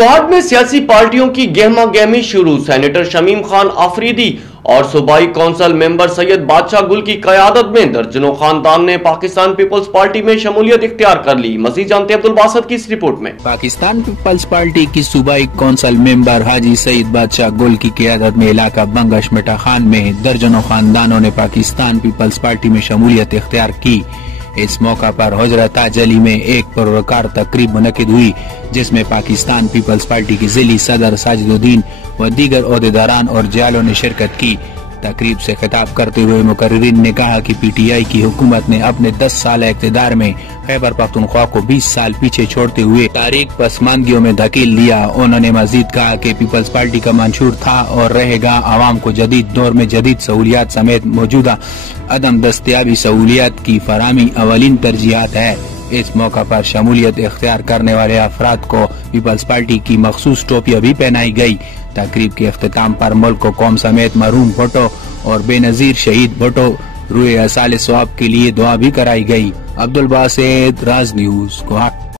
Squad में सियासी पार्टियों की गहमा गहमी शुरू। सेनेटर शमीम खान आफरीदी और सूबाई कौंसिल मेंबर सैयद बादशाह गुल की क़यादत में दर्जनों खानदान ने पाकिस्तान पीपल्स पार्टी में शमूलियत इख्तियार कर ली। मजीद जानते हैं अब्दुल बासित की इस रिपोर्ट में। पाकिस्तान पीपल्स पार्टी की सूबाई कौंसिल मेंबर हाजी सईद बादशाह गुल की क़यादत में इलाका बंगश मिठा खान में दर्जनों खानदानों ने पाकिस्तान पीपल्स पार्टी में शमूलियत इख्तियार की। इस मौका पर हजरत ताज अली में एक पुरवकार तकरीब मुनक्किद हुई, जिसमें पाकिस्तान पीपल्स पार्टी के जिली सदर साजिदुद्दीन व दीगर ओहदेदारान और जयालों ने शिरकत की। तकरीब से खिताब करते हुए मुकर्रिरीन ने कहा कि पीटीआई की हुकूमत ने अपने 10 साल इक़्तिदार में खैबर पख्तूनख्वा को 20 साल पीछे छोड़ते हुए तारीख पसमानदियों में धकेल दिया। उन्होंने मजीद कहा कि पीपल्स पार्टी का मंशूर था और रहेगा आवाम को जदीद दौर में जदीद सहूलियात समेत मौजूदा अदम दस्तयाबी सहूलियात की फराहमी अवलीन तरजीहात है। इस मौका पर शमूलियत इख्तियार करने वाले अफराद को पीपल्स पार्टी की मखसूस टोपियां भी पहनाई गई। तकरीब के अख्तिताम पर मुल्क को कौम समेत मरहूम भुट्टो और बेनजीर शहीद भुट्टो रूए असाले सवाब के लिए दुआ भी कराई गई। अब्दुल बासित, राज न्यूज़, गुवाहाटी।